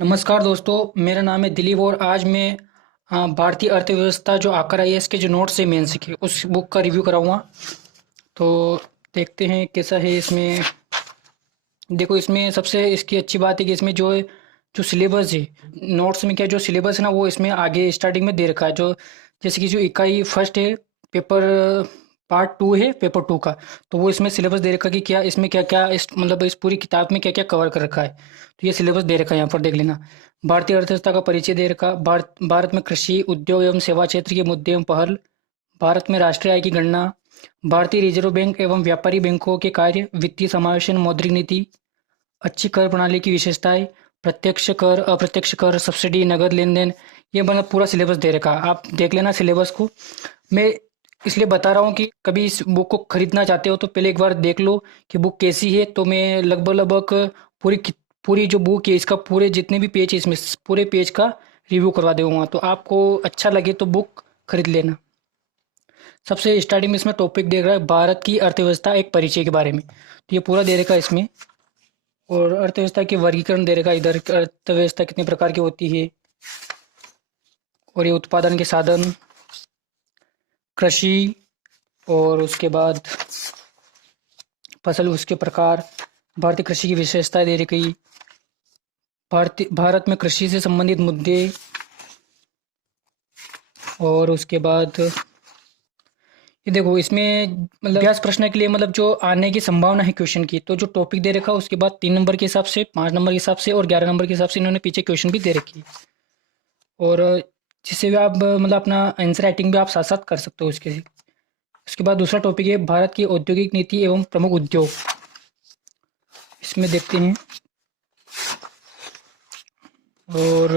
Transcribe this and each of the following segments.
नमस्कार दोस्तों, मेरा नाम है दिलीप और आज मैं भारतीय अर्थव्यवस्था जो आकर आईएएस के जो नोट्स है मेंस के उस बुक का रिव्यू कराऊंगा। तो देखते हैं कैसा है इसमें। देखो, इसमें सबसे इसकी अच्छी बात है कि इसमें जो है जो सिलेबस है नोट्स में, क्या जो सिलेबस है ना वो इसमें आगे स्टार्टिंग में दे रखा है। जो जैसे कि जो इकाई फर्स्ट है, पेपर पार्ट टू है पेपर टू का, तो वो इसमें सिलेबस दे रखा है कि क्या इसमें क्या क्या इस मतलब इस पूरी किताब में क्या क्या कवर कर रखा है। तो ये सिलेबस दे रखा है, यहाँ पर देख लेना। भारतीय अर्थव्यवस्था का परिचय दे रखा। भारत में कृषि उद्योग एवं सेवा क्षेत्र के मुद्दे एवं पहल। भारत में राष्ट्रीय आय की गणना। भारतीय रिजर्व बैंक एवं व्यापारी बैंकों के कार्य। वित्तीय समावेशन, मौद्रिक नीति। अच्छी कर प्रणाली की विशेषताएं। प्रत्यक्ष कर, अप्रत्यक्ष कर, सब्सिडी, नगद लेन देन। ये मतलब पूरा सिलेबस दे रखा है, आप देख लेना सिलेबस को। मैं इसलिए बता रहा हूँ कि कभी इस बुक को खरीदना चाहते हो तो पहले एक बार देख लो कि बुक कैसी है। तो मैं लगभग लगभग पूरी पूरी जो बुक है इसका पूरे जितने भी पेज है इसमें पूरे पेज का रिव्यू करवा दूंगा। तो आपको अच्छा लगे तो बुक खरीद लेना। सबसे स्टार्टिंग में इसमें टॉपिक दे रहा है भारत की अर्थव्यवस्था एक परिचय के बारे में। तो ये पूरा दे रखा है इसमें। और अर्थव्यवस्था के वर्गीकरण दे रखा है इधर, अर्थव्यवस्था कितने प्रकार की होती है। और ये उत्पादन के साधन, कृषि, और उसके बाद फसल, उसके प्रकार, भारतीय कृषि की विशेषताएं दे रखी। भारत में कृषि से संबंधित मुद्दे। और उसके बाद ये देखो, इसमें मतलब अभ्यास प्रश्न के लिए मतलब जो आने की संभावना है क्वेश्चन की, तो जो टॉपिक दे रखा है उसके बाद 3 नंबर के हिसाब से, 5 नंबर के हिसाब से और 11 नंबर के हिसाब से इन्होंने पीछे क्वेश्चन भी दे रखी है। और जिससे भी आप मतलब अपना आंसर राइटिंग भी आप साथ साथ कर सकते हो उसके। उसके बाद दूसरा टॉपिक है भारत की औद्योगिक नीति एवं प्रमुख उद्योग। इसमें देखते हैं। और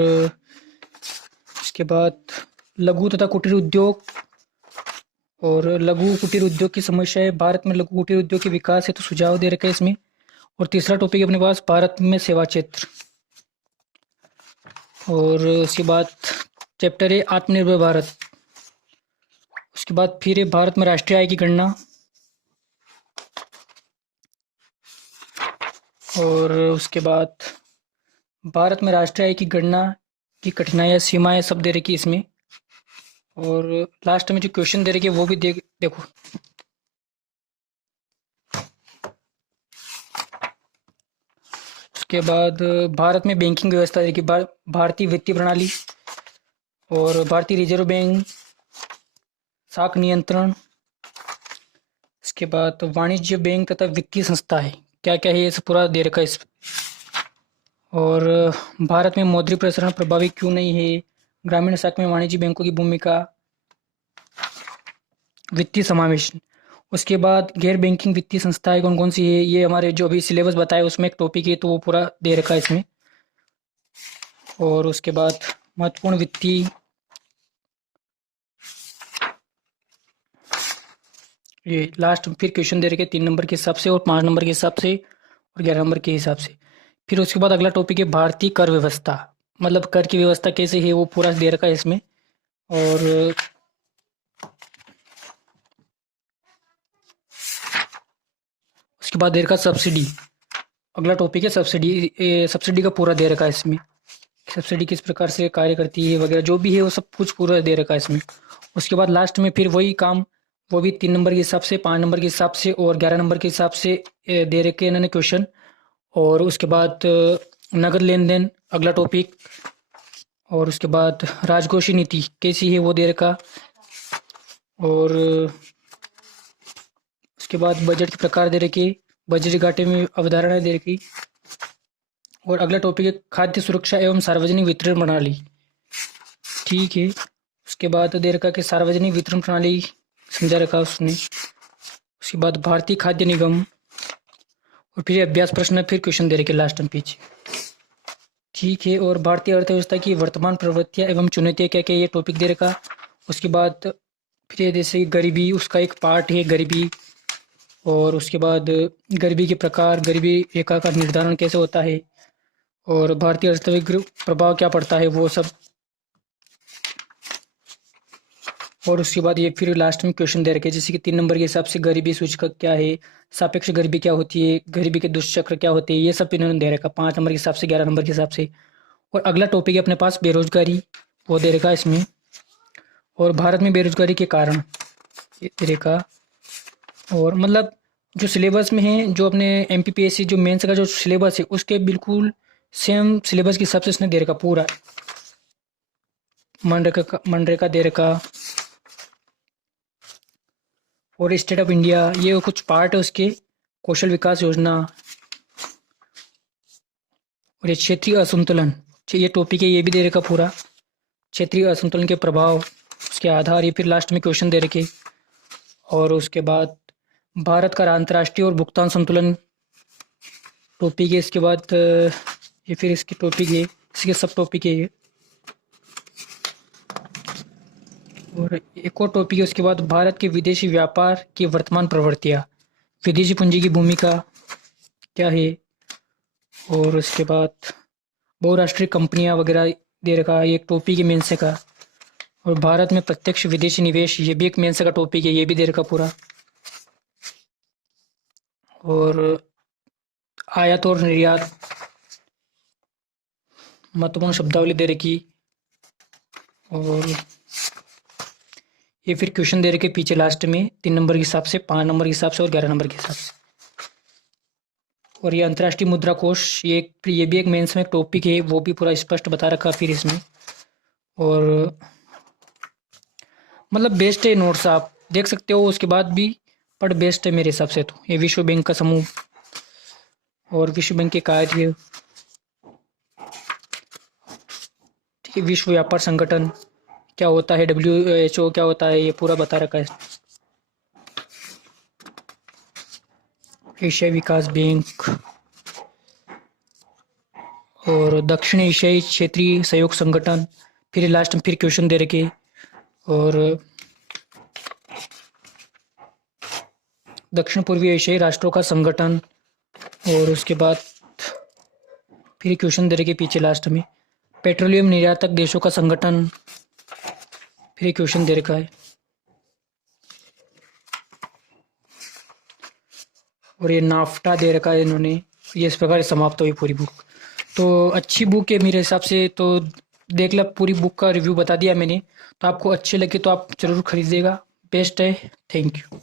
इसके बाद लघु तथा कुटीर उद्योग। और लघु कुटीर उद्योग की समस्या है, भारत में लघु कुटीर उद्योग के विकास है तो सुझाव दे रखे हैं इसमें। और तीसरा टॉपिक है अपने पास भारत में सेवा क्षेत्र। और उसके बाद चैप्टर है आत्मनिर्भर भारत। उसके बाद फिर है भारत में राष्ट्रीय आय की गणना। और उसके बाद भारत में राष्ट्रीय आय की गणना की कठिनाइयाँ, सीमाएं सब दे रखी है इसमें। और लास्ट में जो क्वेश्चन दे रखी है वो भी देखो। उसके बाद भारत में बैंकिंग व्यवस्था देखिए, भारतीय वित्तीय प्रणाली। और भारतीय रिजर्व बैंक, साख नियंत्रण। इसके बाद वाणिज्य बैंक तथा वित्तीय संस्था है, क्या क्या है ये सब पूरा दे रखा है इस। और भारत में मौद्रिक प्रसरण प्रभावी क्यों नहीं है। ग्रामीण शाखा में वाणिज्य बैंकों की भूमिका। वित्तीय समावेशन। उसके बाद गैर बैंकिंग वित्तीय संस्थाएं कौन कौन सी है, ये हमारे जो अभी सिलेबस बताया उसमें एक टॉपिक है तो वो पूरा दे रखा है इसमें। और उसके बाद महत्वपूर्ण वित्तीय, ये लास्ट में फिर क्वेश्चन दे रखे 3 नंबर के हिसाब से और 5 नंबर के हिसाब से और 11 नंबर के हिसाब से। फिर उसके बाद अगला टॉपिक है भारतीय कर व्यवस्था, मतलब कर की व्यवस्था कैसे है वो पूरा दे रखा है इसमें। और उसके बाद दे रखा सब्सिडी। अगला टॉपिक है सब्सिडी। सब्सिडी का पूरा दे रखा है इसमें। सब्सिडी किस प्रकार से कार्य करती है वगैरह जो भी है वो सब कुछ पूरा दे रखा है इसमें। उसके बाद लास्ट में फिर वही काम, वो भी 3 नंबर के हिसाब से, 5 नंबर के हिसाब से और 11 नंबर के हिसाब से दे रखे हैं इन्होंने क्वेश्चन। और उसके बाद नगद लेन देन अगला टॉपिक। और उसके बाद राजकोषीय नीति कैसी है वो दे रखा। और उसके बाद बजट के प्रकार दे रखे, बजट घाटे में अवधारणाएं दे रखी। और अगला टॉपिक है खाद्य सुरक्षा एवं सार्वजनिक वितरण प्रणाली। ठीक है। उसके बाद दे रखा कि सार्वजनिक वितरण प्रणाली समझा रखा उसने। उसके बाद भारतीय खाद्य निगम। और फिर अभ्यास प्रश्न, फिर क्वेश्चन दे रखे लास्ट में पीछे। ठीक है। और भारतीय अर्थव्यवस्था की वर्तमान प्रवृत्तियां एवं चुनौतियां क्या क्या, ये टॉपिक दे रखा। उसके बाद फिर ये जैसे गरीबी, उसका एक पार्ट है गरीबी। और उसके बाद गरीबी के प्रकार, गरीबी रेखा का निर्धारण कैसे होता है। और भारतीय अर्थव्यवस्था पर प्रभाव क्या पड़ता है वो सब। और उसके बाद ये फिर लास्ट में क्वेश्चन दे रखे जैसे कि 3 नंबर के हिसाब से गरीबी सूचकांक क्या है, सापेक्ष गरीबी क्या होती है, गरीबी के दुष्चक्र क्या होते हैं, ये सब इन्होंने दे रखा 5 नंबर के हिसाब से, 11 नंबर के हिसाब से। और अगला टॉपिक है अपने पास बेरोजगारी, वो दे रखा है इसमें, और भारत में बेरोजगारी के कारण ये दे रखा। और मतलब जो सिलेबस में है, जो अपने एमपीपीएससी जो मेंस का जो सिलेबस है उसके बिल्कुल सेम सिलेबस के हिसाब से इसने दे रखा पूरा। मनरेगा दे रखा, और स्टेट ऑफ इंडिया, ये कुछ पार्ट है उसके, कौशल विकास योजना, और ये क्षेत्रीय असंतुलन, ये टॉपिक है, ये भी दे रखा पूरा। क्षेत्रीय असंतुलन के प्रभाव, उसके आधार, ये फिर लास्ट में क्वेश्चन दे रखे। और उसके बाद भारत का अंतर्राष्ट्रीय और भुगतान संतुलन टॉपिक है। इसके बाद ये फिर इसके टॉपिक है, इसके सब टॉपिक है ये। और एक और टॉपिक है उसके बाद, भारत के विदेशी व्यापार की वर्तमान प्रवृत्तियाँ, विदेशी पूंजी की भूमिका क्या है। और उसके बाद बहुराष्ट्रीय कंपनियां वगैरह दे रखा है, एक टॉपिक है मेंस का। और भारत में प्रत्यक्ष विदेशी निवेश, ये भी एक मेंस का टॉपिक है, ये भी दे रखा पूरा। और आयात और निर्यात, महत्वपूर्ण शब्दावली दे रखी। और ये फिर क्वेश्चन दे रखे पीछे लास्ट में 3 नंबर के हिसाब से, 5 नंबर के हिसाब से और 11 नंबर के हिसाब से। और ये अंतर्राष्ट्रीय मुद्रा कोष, ये भी एक मेंस में टॉपिक है, वो भी पूरा स्पष्ट बता रखा फिर इसमें। और मतलब बेस्ट है नोट्स, आप देख सकते हो उसके बाद भी, पर बेस्ट है मेरे हिसाब से तो। ये विश्व बैंक का समूह और विश्व बैंक के कार्य, ठीक है, विश्व व्यापार संगठन क्या होता है, WHO क्या होता है, ये पूरा बता रखा है। एशियाई विकास बैंक और दक्षिण एशियाई क्षेत्रीय सहयोग संगठन, फिर लास्ट में फिर क्वेश्चन दे रखे। और दक्षिण पूर्वी एशियाई राष्ट्रों का संगठन, और उसके बाद फिर क्वेश्चन दे रखे पीछे लास्ट में, पेट्रोलियम निर्यातक देशों का संगठन, फिर क्वेश्चन दे रखा है। और ये नाफ्टा दे रखा है इन्होंने। ये इस प्रकार समाप्त हुई पूरी बुक। तो अच्छी बुक है मेरे हिसाब से, तो देख लो, पूरी बुक का रिव्यू बता दिया मैंने। तो आपको अच्छे लगे तो आप ज़रूर खरीदिएगा, बेस्ट है। Thank you.